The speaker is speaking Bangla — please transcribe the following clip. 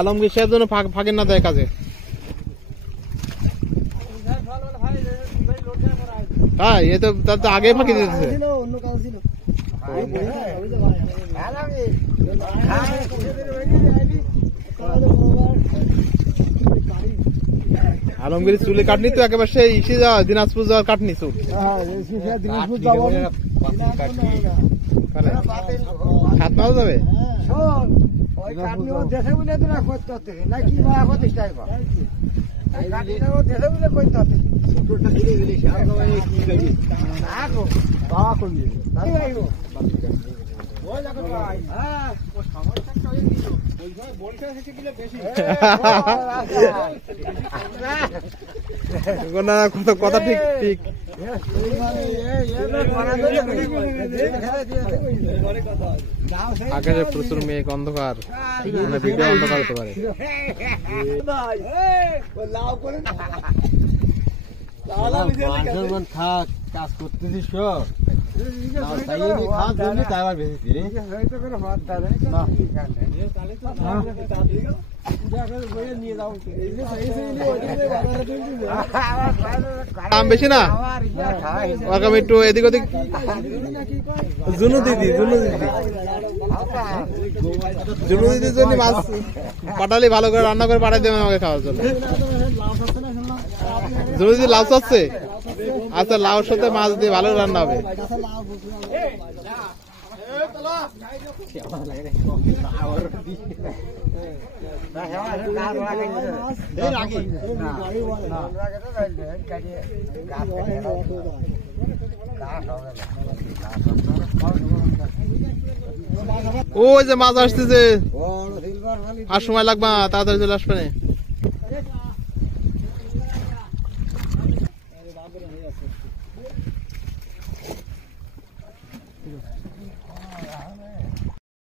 আলমগীর সাহেব জন্য ফাঁকের না দেয় কাজে। হ্যাঁ, এ তো তার তো আগে ফাঁকি দিতেছে। আলমগীর চুলে কাটনি তো একেবারে সেই ইসে যাওয়া দিনাজপুর যাওয়ার কাটনি চুল। হাত মারা যাবে কথা ঠিক ঠিক। আকাশে প্রচুর মেঘ, অন্ধকার, ভিডিও অন্ধকার হতে পারে। কাজ করতেছিস দাম বেশি না, ওরকম একটু এদিক ওদিক। জুনু দিদির জন্য মাছ পাঠালে ভালো করে রান্না করে পাঠাই দেবেন আমাকে খাওয়ার জন্য। জুনু দিদি লাউ চাচ্ছে? আচ্ছা, লাউর সাথে মাছ দিয়ে ভালো রান্না হবে। ওই যে মাছ আসতেছে, আর সময় লাগবে, তাড়াতাড়ি চলে আসবে।